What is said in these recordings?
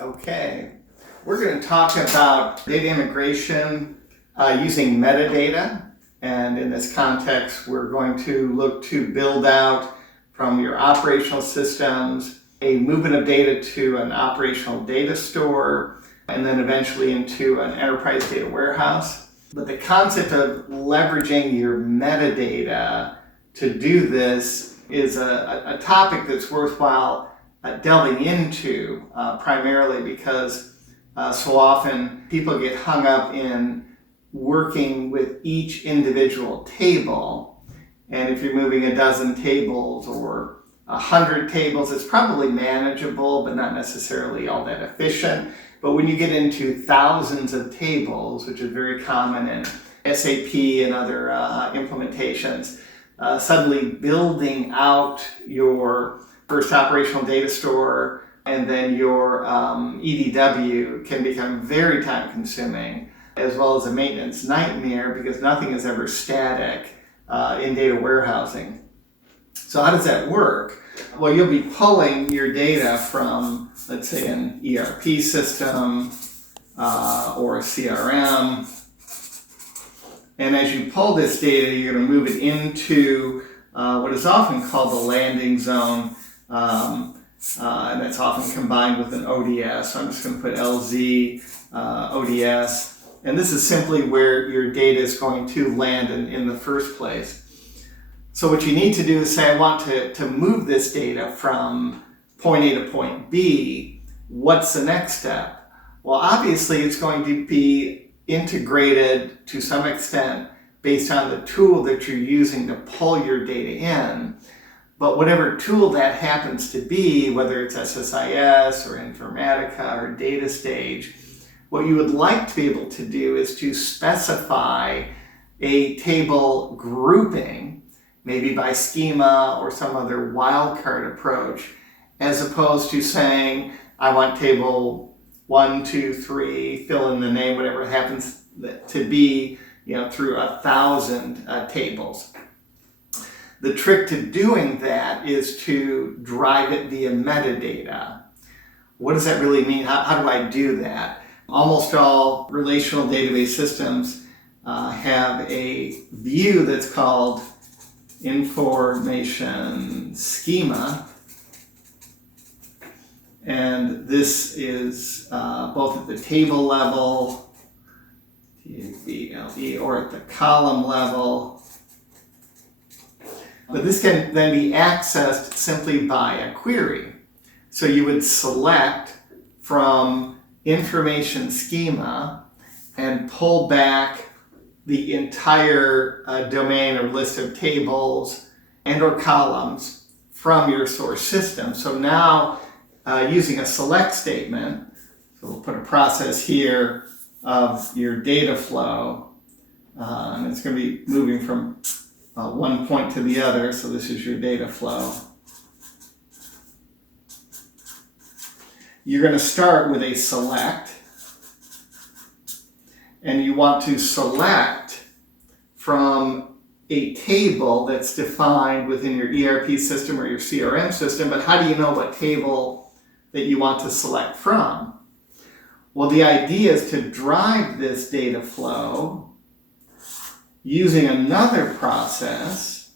Okay, we're going to talk about data integration using metadata, and in this context we're going to look to build out from your operational systems a movement of data to an operational data store and then eventually into an enterprise data warehouse. But the concept of leveraging your metadata to do this is a topic that's worthwhile delving into, primarily because so often people get hung up in working with each individual table. And if you're moving a dozen tables or 100 tables, it's probably manageable, but not necessarily all that efficient. But when you get into thousands of tables, which is very common in SAP and other implementations, suddenly building out your first operational data store and then your EDW can become very time consuming, as well as a maintenance nightmare because nothing is ever static in data warehousing. So how does that work? Well, you'll be pulling your data from, let's say, an ERP system or a CRM. And as you pull this data, you're going to move it into what is often called the landing zone. And that's often combined with an ODS. So I'm just going to put LZ ODS. And this is simply where your data is going to land in the first place. So what you need to do is say, I want to move this data from point A to point B. What's the next step? Well, obviously it's going to be integrated to some extent based on the tool that you're using to pull your data in. But whatever tool that happens to be, whether it's SSIS or Informatica or Data Stage, what you would like to be able to do is to specify a table grouping, maybe by schema or some other wildcard approach, as opposed to saying, I want table 1, 2, 3, fill in the name, whatever it happens to be, through 1,000 tables. The trick to doing that is to drive it via metadata. What does that really mean? How do I do that? Almost all relational database systems have a view that's called information schema. And this is both at the table level, TABLE, or at the column level. But this can then be accessed simply by a query. So you would select from information schema and pull back the entire domain or list of tables and or columns from your source system. So now using a select statement, so we'll put a process here of your data flow, and it's going to be moving from one point to the other, so this is your data flow. You're going to start with a select, and you want to select from a table that's defined within your ERP system or your CRM system, but how do you know what table that you want to select from? Well, the idea is to drive this data flow using another process.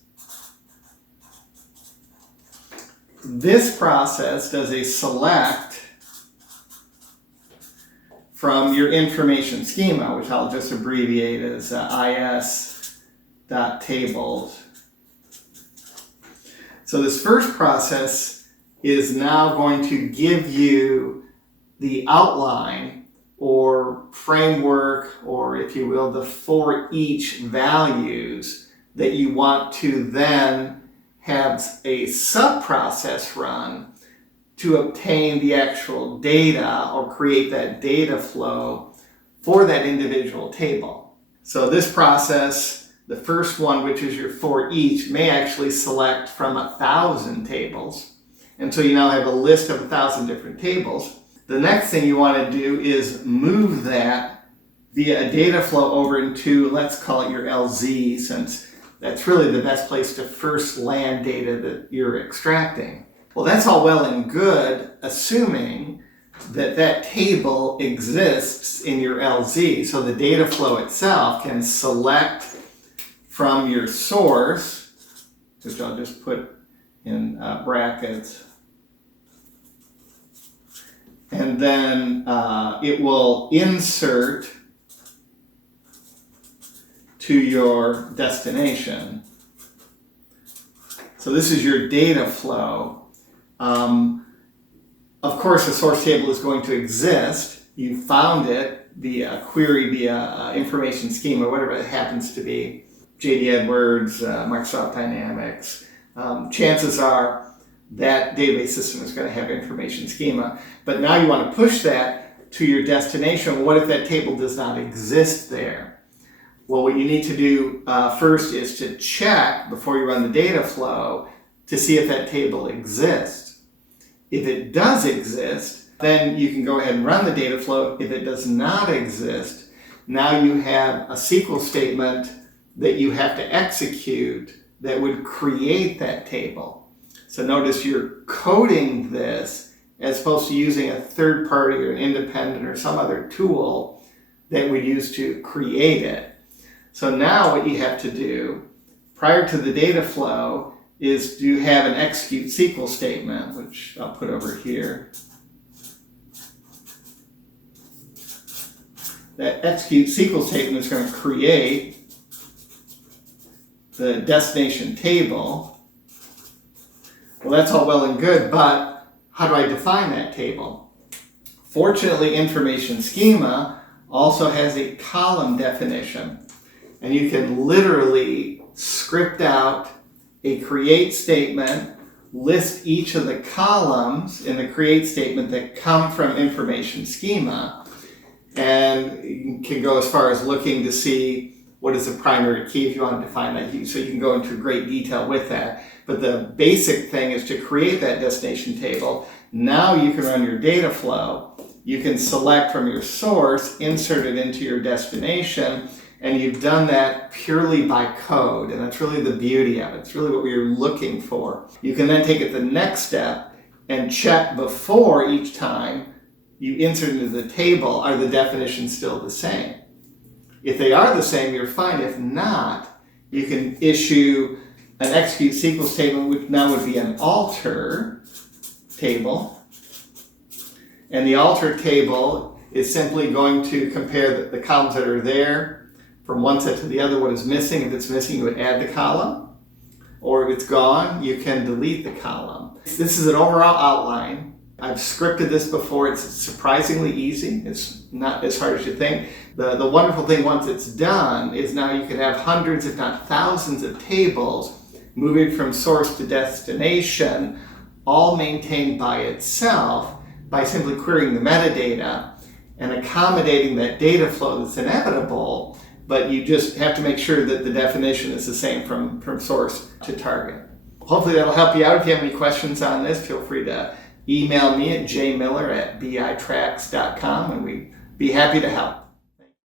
This process does a select from your information schema, which I'll just abbreviate as is.tables. So this first process is now going to give you the outline or framework, or if you will, the for each values that you want to then have a sub-process run to obtain the actual data or create that data flow for that individual table. So this process, the first one, which is your for each, may actually select from 1,000 tables. And so you now have a list of 1,000 different tables. The next thing you want to do is move that via a data flow over into, let's call it your LZ, since that's really the best place to first land data that you're extracting. Well, that's all well and good, assuming that table exists in your LZ. So the data flow itself can select from your source, which I'll just put in brackets, and then it will insert to your destination. So this is your data flow. Of course, the source table is going to exist. You found it via query, via information schema, whatever it happens to be. JD Edwards, Microsoft Dynamics. Chances are that database system is going to have information schema. But now you want to push that to your destination. What if that table does not exist there? Well, what you need to do first is to check before you run the data flow to see if that table exists. If it does exist, then you can go ahead and run the data flow. If it does not exist, now you have a SQL statement that you have to execute that would create that table. So notice you're coding this as opposed to using a third party or an independent or some other tool that we use to create it. So now what you have to do prior to the data flow is to have an execute SQL statement, which I'll put over here. That execute SQL statement is going to create the destination table. Well, that's all well and good, but how do I define that table? Fortunately, information schema also has a column definition, and you can literally script out a create statement, list each of the columns in the create statement that come from information schema, and you can go as far as looking to see what is the primary key if you want to define that. So you can go into great detail with that. But the basic thing is to create that destination table. Now you can run your data flow. You can select from your source, insert it into your destination, and you've done that purely by code, and that's really the beauty of it. It's really what we were looking for. You can then take it the next step and check before each time you insert into the table, are the definitions still the same? If they are the same, you're fine. If not, you can issue an execute SQL statement, which now would be an alter table. And the alter table is simply going to compare the columns that are there from one set to the other, what is missing. If it's missing, you would add the column. Or if it's gone, you can delete the column. This is an overall outline. I've scripted this before. It's surprisingly easy. It's not as hard as you think. The wonderful thing once it's done is now you can have hundreds, if not thousands of tables moving from source to destination, all maintained by itself by simply querying the metadata and accommodating that data flow that's inevitable, but you just have to make sure that the definition is the same from source to target. Hopefully that'll help you out. If you have any questions on this, feel free to email me at jmiller@bitracks.com, and we'd be happy to help.